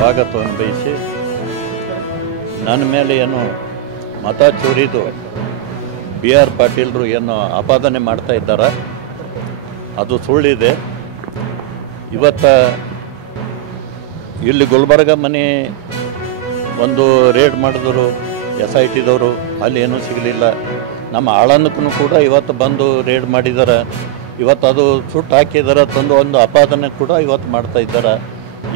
ಸ್ವಾಗತವನ್ನು ಬಯಸಿ ನನ್ನ ಮೇಲೆ ಏನು ಮತ ಚೋರಿದು ಬಿ ಆರ್ ಪಾಟೀಲರು ಏನು ಆಪಾದನೆ ಮಾಡ್ತಾ ಇದ್ದಾರೆ ಅದು ಸುಳ್ಳಿದೆ. ಇವತ್ತು ಇಲ್ಲಿ ಗುಲ್ಬರ್ಗ ಮನೆ ಒಂದು ರೇಡ್ ಮಾಡಿದ್ರು SITದವರು, ಅಲ್ಲಿ ಏನೂ ಸಿಗಲಿಲ್ಲ. ನಮ್ಮ ಆಳಂದಕ್ಕೂ ಕೂಡ ಇವತ್ತು ಬಂದು ರೇಡ್ ಮಾಡಿದ್ದಾರೆ. ಇವತ್ತು ಅದು ಸುಟ್ಟು ಹಾಕಿದ್ದಾರೆ ತಂದು ಒಂದು ಆಪಾದನೆ ಕೂಡ ಇವತ್ತು ಮಾಡ್ತಾ ಇದ್ದಾರೆ.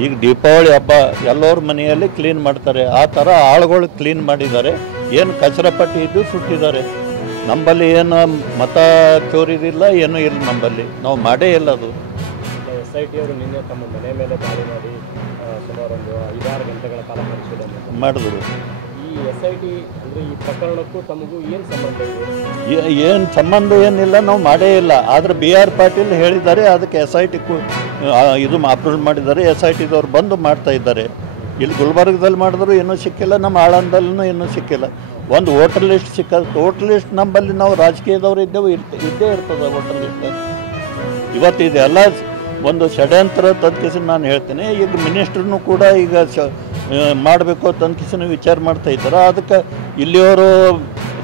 ಈಗ ದೀಪಾವಳಿ ಹಬ್ಬ ಎಲ್ಲರ ಮನೆಯಲ್ಲಿ ಕ್ಲೀನ್ ಮಾಡ್ತಾರೆ, ಆ ಥರ ಆಳುಗಳು ಕ್ಲೀನ್ ಮಾಡಿದ್ದಾರೆ. ಏನು ಕಚರ ಪಟ್ಟಿ ಇದ್ದು ಸುಟ್ಟಿದ್ದಾರೆ. ನಮ್ಮಲ್ಲಿ ಏನು ಮತ ಚೋರಿದಿಲ್ಲ, ಏನೂ ಇಲ್ಲ. ನಮ್ಮಲ್ಲಿ ನಾವು ಮಾಡೇ ಇಲ್ಲ. ಅದು SIT ಅವರು ನಿನ್ನೆ ತಮ್ಮ ಮನೆ ಮೇಲೆ ದಾಳಿ ಮಾಡಿ ಸುಮಾರು ಒಂದು 5-6 ಗಂಟೆಗಳ ಕಾಲ ಪರಿಶೀಲನೆ ಮಾಡಿದ್ರು. ಈ SIT ಅಂದರೆ ಈ ಪ್ರಕರಣಕ್ಕೂ ತಮಗೂ ಏನು ಸಂಬಂಧ ಇದೆ? ಏನು ಸಂಬಂಧ ಏನಿಲ್ಲ, ನಾವು ಮಾಡೇ ಇಲ್ಲ. ಆದರೆ ಬಿ ಆರ್ ಪಾಟೀಲ್ ಹೇಳಿದ್ದಾರೆ, ಅದಕ್ಕೆ SIT ಇದು ಅಪ್ರೂವ್ ಮಾಡಿದ್ದಾರೆ. SITದವ್ರು ಬಂದು ಮಾಡ್ತಾ ಇದ್ದಾರೆ. ಇಲ್ಲಿ ಗುಲ್ಬರ್ಗದಲ್ಲಿ ಮಾಡಿದ್ರು ಏನೂ ಸಿಕ್ಕಿಲ್ಲ, ನಮ್ಮ ಆಳಂದಲ್ಲೂ ಏನೂ ಸಿಕ್ಕಿಲ್ಲ. ಒಂದು ವೋಟರ್ ಲಿಸ್ಟ್ ಸಿಕ್ಕದು. ವೋಟರ್ ಲಿಸ್ಟ್ ನಮ್ಮಲ್ಲಿ ನಾವು ರಾಜಕೀಯದವರು ಇದ್ದೇವೆ, ಇದ್ದೇ ಇರ್ತದೆ ವೋಟರ್ ಲಿಸ್ಟ್. ಇವತ್ತು ಇದೆಲ್ಲ ಒಂದು ಷಡ್ಯಂತ್ರ ತಂದ್ಕಿಸಿ ನಾನು ಹೇಳ್ತೇನೆ. ಈಗ ಮಿನಿಸ್ಟ್ರನ್ನು ಕೂಡ ಈಗ ಮಾಡಬೇಕು ತಂದ್ಕಿಸಿನ ವಿಚಾರ ಮಾಡ್ತಾ ಇದ್ದಾರೆ. ಅದಕ್ಕೆ ಇಲ್ಲಿಯವರು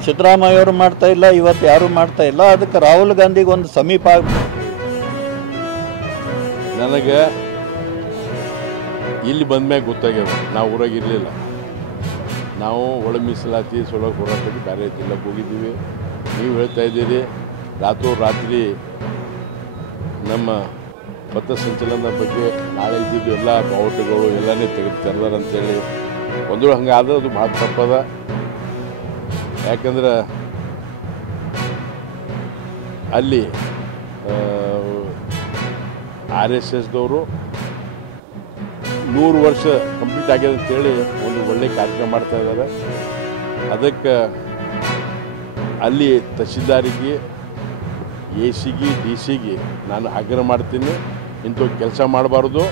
ಸಿದ್ದರಾಮಯ್ಯವರು ಮಾಡ್ತಾ ಇಲ್ಲ, ಇವತ್ತು ಯಾರೂ ಮಾಡ್ತಾ ಇಲ್ಲ. ಅದಕ್ಕೆ ರಾಹುಲ್ ಗಾಂಧಿಗೆ ಒಂದು ಸಮೀಪ ನನಗೆ ಇಲ್ಲಿ ಬಂದ್ಮ್ಯಾಗ ಗೊತ್ತಾಗ್ಯದ. ನಾವು ಊರಾಗ ಇರಲಿಲ್ಲ. ನಾವು ಒಳ ಮೀಸಲಾತಿ ಸೊಳಗೆ ಹೋರಾಟಕ್ಕೆ ಬೇರೆ ಜಿಲ್ಲೆಗೆ ಹೋಗಿದ್ದೀವಿ. ನೀವು ಹೇಳ್ತಾ ಇದ್ದೀರಿ ರಾತ್ರಿ ನಮ್ಮ ಪಥಸಂಚಲನದ ಬಗ್ಗೆ ನಾಳೆ ಇದ್ದಿದ್ದು ಎಲ್ಲ ಬಾವುಟಗಳು ಎಲ್ಲನೇ ತೆಗೆದಾರ ಅಂತೇಳಿ ಒಂದು ಹಂಗಾದ್ರೆ ಅದು ಭಾಳ ತಪ್ಪದ. ಯಾಕಂದ್ರೆ ಅಲ್ಲಿ RSSದವರು 100 ವರ್ಷ ಕಂಪ್ಲೀಟ್ ಆಗ್ಯದ ಅಂತೇಳಿ ಒಂದು ಒಳ್ಳೆ ಕಾರ್ಯಕ್ರಮ ಮಾಡ್ತಾ ಇದ್ದಾರೆ. ಅದಕ್ಕೆ ಅಲ್ಲಿ ತಹಶೀಲ್ದಾರಿಗೆ, AC ಗೆ, DC ಗೆ ನಾನು ಆಗ್ರಹ ಮಾಡ್ತೀನಿ, ಇಂಥ ಕೆಲಸ ಮಾಡಬಾರ್ದು.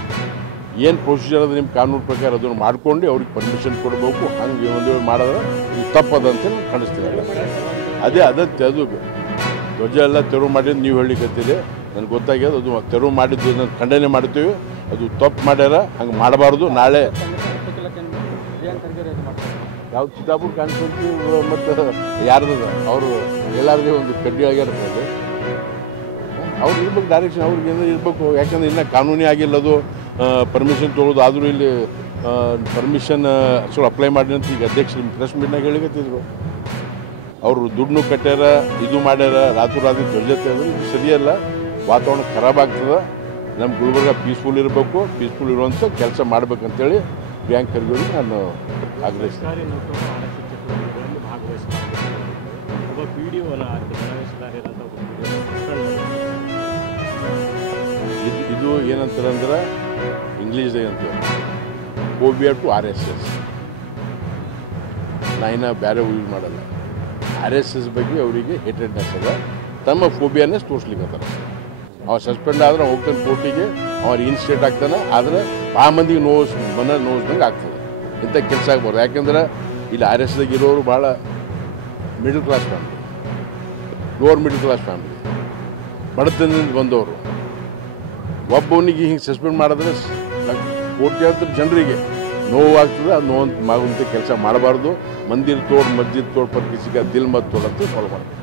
ಏನು ಪ್ರೊಸೀಜರ್ ಅದು ನಿಮ್ಮ ಕಾನೂನು ಪ್ರಕಾರ ಅದನ್ನು ಮಾಡ್ಕೊಂಡು ಅವ್ರಿಗೆ ಪರ್ಮಿಷನ್ ಕೊಡಬೇಕು. ಹಂಗೆ ಒಂದು ಮಾಡಿದ್ರೆ ಇದು ತಪ್ಪದಂತ ಕಾಣಿಸ್ತೀನಿ. ಅದೇ ಅದು ಧ್ವಜ ಎಲ್ಲ ತೆರವು ಮಾಡಿದ್ದು ನೀವು ಹೇಳಿಕತ್ತೀರಿ, ನನಗೆ ಗೊತ್ತಾಗ್ಯದ. ಅದು ತೆರವು ಮಾಡಿದ್ದು ನಾನು ಖಂಡನೆ ಮಾಡ್ತೀವಿ. ಅದು ತಪ್ಪು ಮಾಡ್ಯಾರ, ಹಂಗೆ ಮಾಡಬಾರ್ದು. ನಾಳೆ ಯಾವ ಚಿತ್ತಾಪುರ ಕಾನ್ಸ್ಟಿಟ್ಯೂನ್ಸಿ ಮತ್ತು ಯಾರ್ದದ ಅವರು ಎಲ್ಲರದೇ ಒಂದು ಕಡ್ಡಿ ಆಗ್ಯಾರ. ಅವ್ರು ಇರ್ಬೇಕು, ಡೈರೆಕ್ಷನ್ ಅವ್ರಿಗೆ ಏನಾದ್ರು ಇರಬೇಕು. ಯಾಕಂದ್ರೆ ಇನ್ನೂ ಕಾನೂನೇ ಆಗಿಲ್ಲ ಅದು. ಪರ್ಮಿಷನ್ ತೊಗೊಳೋದು ಆದರೂ ಇಲ್ಲಿ ಪರ್ಮಿಷನ್ ಅಪ್ಲೈ ಮಾಡಿ ಅಂತ ಈಗ ಅಧ್ಯಕ್ಷರು ಪ್ರೆಸ್ ಮೀಟ್ನಾಗ ಹೇಳಿಕತ್ತಿದ್ರು. ಅವರು ದುಡ್ಡು ಕಟ್ಟ್ಯಾರ, ಇದು ಮಾಡ್ಯಾರ, ರಾತ್ರಿ ಧ್ವಜತೆ ಅಂದರೆ ಇದು ಸರಿಯಲ್ಲ. ವಾತಾವರಣ ಖರಾಬ್ ಆಗ್ತದೆ. ನಮ್ಮ ಗುಲ್ಬರ್ಗ ಪೀಸ್ಫುಲ್ ಇರಬೇಕು, ಪೀಸ್ಫುಲ್ ಇರುವಂಥ ಕೆಲಸ ಮಾಡ್ಬೇಕಂತೇಳಿ ಪ್ರಿಯಾಂಕ್ ಖರ್ಗೆ ನಾನು ಆಗ್ರಹಿಸ್ತೀನಿ. ಇದು ಏನಂತಾರಂದ್ರೆ ಇಂಗ್ಲೀಷ್ದಾಗ ಅಂತೀವಿ ಫೋಬಿಯಾ ಟು RSS. ನಾ ಬೇರೆ ಯೂಸ್ ಮಾಡಲ್ಲ. RSS ಬಗ್ಗೆ ಅವರಿಗೆ ಹೇಟ್ರೆಡ್ನೆಸ್ ಅದ. ತಮ್ಮ ಫೋಬಿಯಾನೇ ತೋರಿಸ್ಲಿಕ್ಕತ್ತಾರ. ಅವ ಸಸ್ಪೆಂಡ್ ಆದ್ರೆ ಹೋಗ್ತಾನೆ ಕೋರ್ಟಿಗೆ, ಅವ ಇನ್ಸ್ಟೇಟ್ ಆಗ್ತಾನೆ. ಆದರೆ ಆ ಮಂದಿಗೆ ನೋವಿಸ್ದಂಗೆ ಆಗ್ತದೆ. ಇಂಥ ಕೆಲಸ ಆಗ್ಬಾರ್ದು. ಯಾಕೆಂದ್ರೆ ಇಲ್ಲಿ RSSದಾಗ ಇರೋರು ಭಾಳ middle class family, lower middle class family, ಬಡತನದಿಂದ ಬಂದವರು. ಒಬ್ಬವನಿಗೆ ಹಿಂಗೆ ಸಸ್ಪೆಂಡ್ ಮಾಡಿದ್ರೆ ಕೋಟ್ಯಾಂತರ ಜನರಿಗೆ ನೋವಾಗ್ತದೆ. ಅದು ನೋವು ಮಾಗುವಂಥ ಕೆಲಸ ಮಾಡಬಾರ್ದು. ಮಂದಿರ ತೋಡ್ ಮಸ್ಜಿದ್ ತೋಡ್ ಪರ್ ಕಿಸಿಗ ದಿಲ್ ಮತ್ ತೋಡ್ ಅಂತ ಫಾಲೋ ಮಾಡ್ತಾರೆ.